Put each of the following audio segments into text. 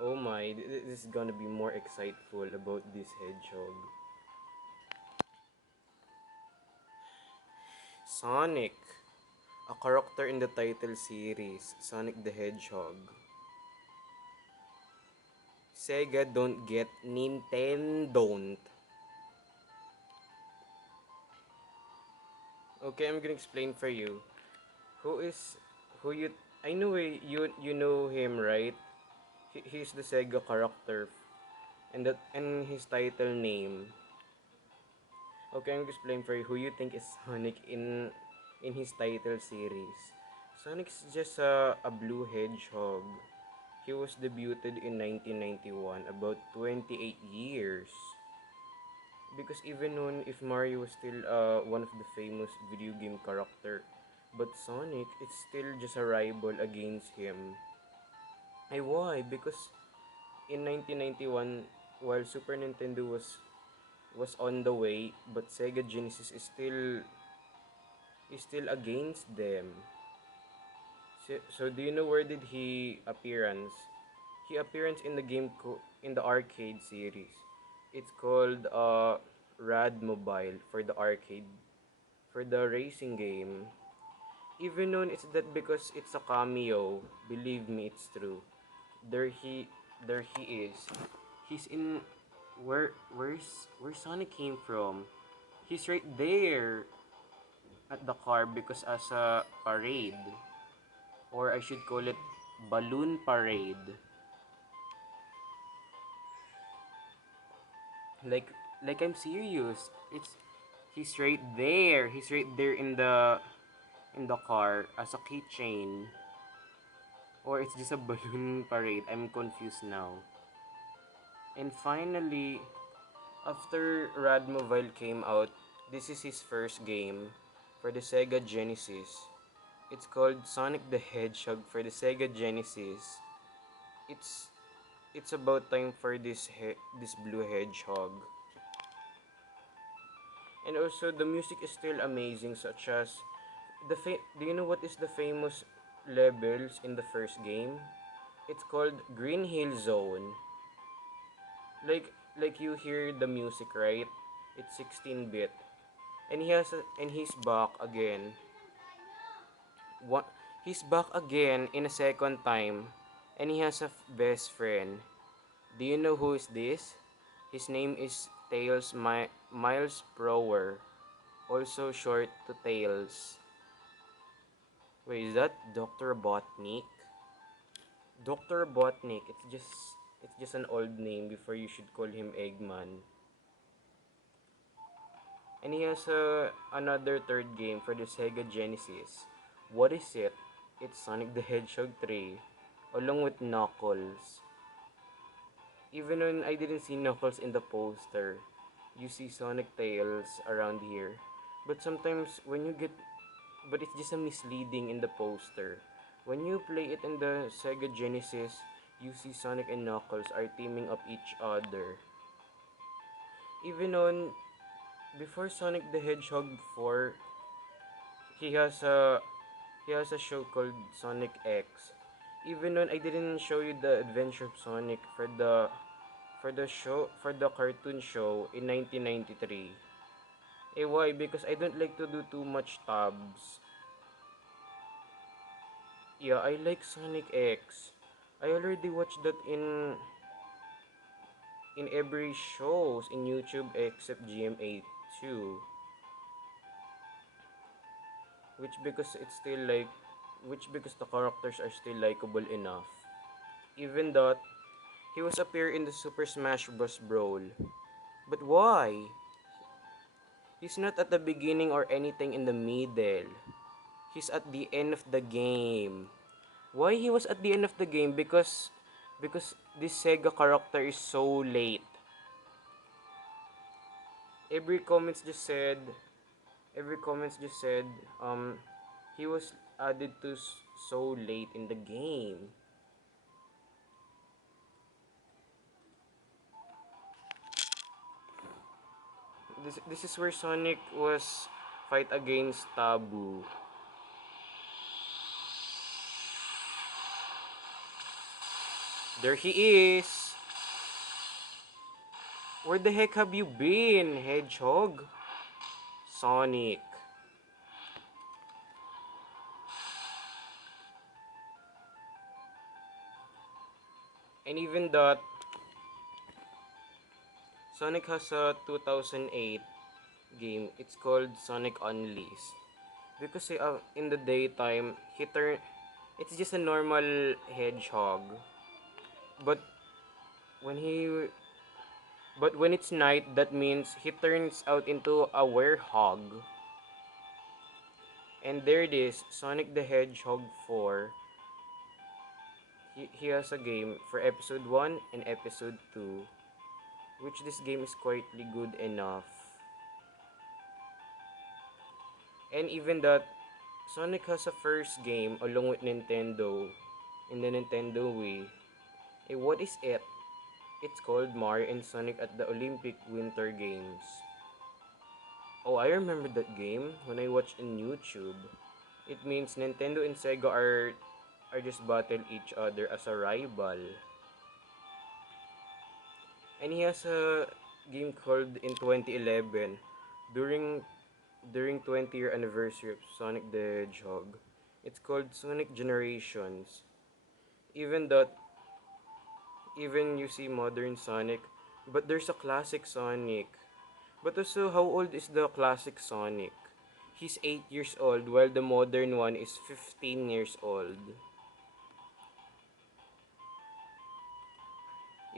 Oh my, this is gonna be more exciteful about this hedgehog. Sonic, a character in the title series, Sonic the Hedgehog. Sega don't get Nintendo don't. Okay, I'm gonna explain for you. Who is who you I know you know him, right? He's the Sega character and his title name. Okay, I'm gonna explain for you who you think is Sonic in his title series. Sonic's just a blue hedgehog. He was debuted in 1991, about 28 years. Because even known if Mario was still one of the famous video game character, but Sonic is still just a rival against him. Ay why? Because in 1991, while Super Nintendo was on the way, but Sega Genesis is still against them. So do you know where did he appearance? He appearance in the in the arcade series. It's called Rad Mobile for the arcade for the racing game. Even known it's that because it's a cameo, believe me, it's true. There he is. He's in where Sonic came from. He's right there at the car because as a parade, or I should call it balloon parade. Like I'm serious. He's right there. He's right there in the car as a keychain. Or it's just a balloon parade. I'm confused now. And finally, after Radmobile came out, this is his first game for the Sega Genesis. It's called Sonic the Hedgehog for the Sega Genesis. It's it's about time for this blue hedgehog. And also the music is still amazing, such as do you know what is the famous levels in the first game? It's called Green Hill Zone. Like you hear the music, right? It's 16-bit. And he's back again. What He's back again in a second time, and he has a best friend. Do you know who is this? His name is Miles Prower, also short to Tails. Wait, is that Dr. Botnik? Dr. Botnik, it's just an old name before you should call him Eggman. And he has another third game for the Sega Genesis. What is it? It's Sonic the Hedgehog 3, along with Knuckles. Even when I didn't see Knuckles in the poster, you see Sonic Tails around here. But sometimes but it's just a misleading in the poster. When you play it in the Sega Genesis, you see Sonic and Knuckles are teaming up each other. Even on before Sonic the Hedgehog 4, he has a he has a show called Sonic X. Even when I didn't show you the Adventure of Sonic for the cartoon show in 1993. Eh why? Because I don't like to do too much tabs. Yeah, I like Sonic X. I already watched that in every shows in YouTube except GMA 2, which because it's still like which because the characters are still likable enough. Even that he was appear in the Super Smash Bros. Brawl. But why? He's not at the beginning or anything in the middle. He's at the end of the game. Why he was at the end of the game? Because this Sega character is so late. Every comments just said every comments just said he was added to so late in the game. This is where Sonic was fight against Taboo. There he is. Where the heck have you been, hedgehog? Sonic. And even that, Sonic has a 2008 game. It's called Sonic Unleashed. Because in the daytime, it's just a normal hedgehog. But when he but when it's night, that means he turns out into a werehog. And there it is, Sonic the Hedgehog 4. He has a game for episode 1 and episode 2, which this game is quietly good enough. And even that, Sonic has a first game along with Nintendo in the Nintendo Wii. What is it? It's called Mario and Sonic at the Olympic Winter Games. Oh, I remember that game when I watched on YouTube. It means Nintendo and Sega are just battle each other as a rival. And he has a game called in 2011 during 20-year anniversary of Sonic the Hedgehog. It's called Sonic Generations. Even that even you see modern Sonic, but there's a classic Sonic. But also, how old is the classic Sonic? He's 8 years old, while the modern one is 15 years old.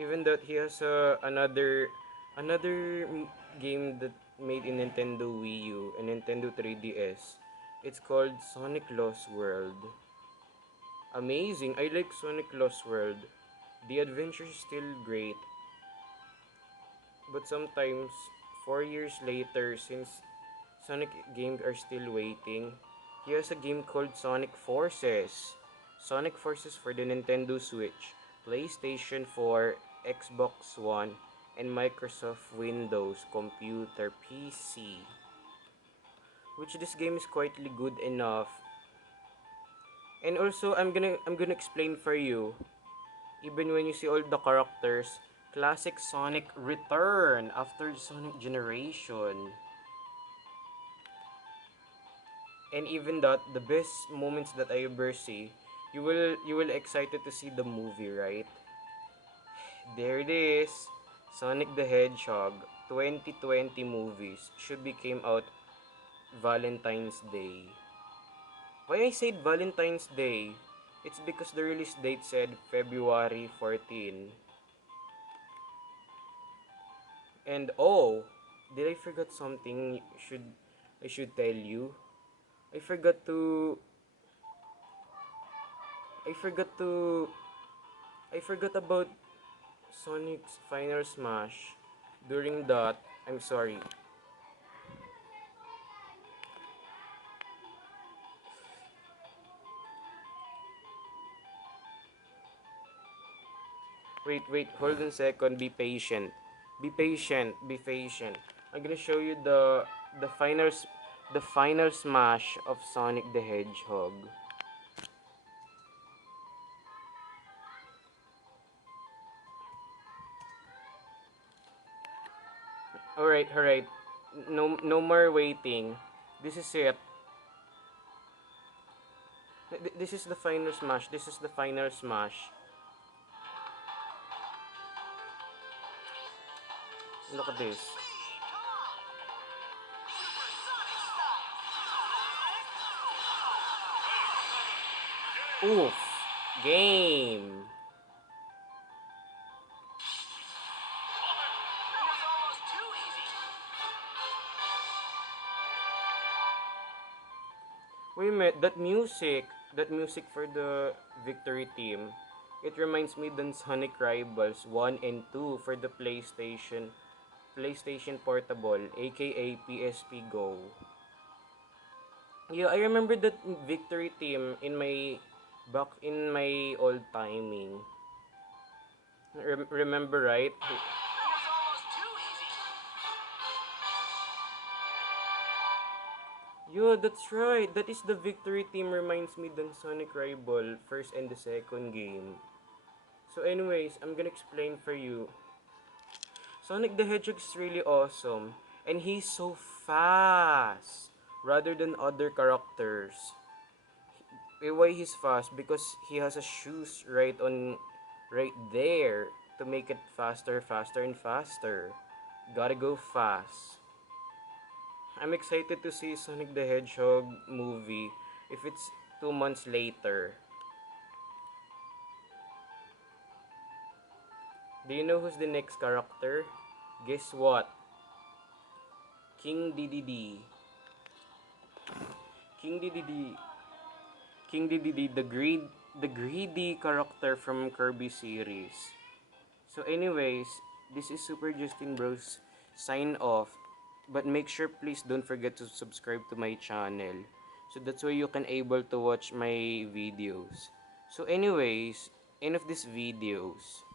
Even that he has another game that made in Nintendo Wii U and Nintendo 3DS. It's called Sonic Lost World. Amazing! I like Sonic Lost World. The adventure is still great, but sometimes 4 years later, since Sonic games are still waiting, he has a game called Sonic Forces. Sonic Forces for the Nintendo Switch, PlayStation 4, Xbox One, and Microsoft Windows Computer PC. Which this game is quietly good enough. And also I'm gonna explain for you. Even when you see all the characters, classic Sonic return after Sonic Generation. And even that, the best moments that I ever see, you will excited to see the movie, right? There it is. Sonic the Hedgehog 2020 movies should be came out Valentine's Day. Why I said Valentine's Day? It's because the release date said February 14. And oh, did I forget something I should tell you? I forgot to I forgot to I forgot about Sonic's Final Smash. During that, I'm sorry. Wait, hold on a second. Be patient. Be patient. Be patient. I'm gonna show you the final the final smash of Sonic the Hedgehog. All right. No more waiting. This is it. This is the final smash. This is the final smash. Look at this. Oof. Game. Wait a minute, that music for the victory team, it reminds me of Sonic Rivals 1 and 2 for the PlayStation Portable, aka PSP Go. Yeah, I remember that victory team back in my old timing. Remember, right? Yeah, that's right. That is the victory team reminds me of Sonic Rival first and the second game. So anyways, I'm gonna explain for you. Sonic the Hedgehog is really awesome. And he's so fast. Rather than other characters. Why he's fast? Because he has a shoes right there to make it faster, faster, and faster. Gotta go fast. I'm excited to see Sonic the Hedgehog movie if it's 2 months later. Do you know who's the next character? Guess what? King DDD. King DDD. King DDD, the greedy character from Kirby series. So anyways, this is Super Justin Bros sign off. But make sure please don't forget to subscribe to my channel. So that's why you can able to watch my videos. So anyways, end of this videos.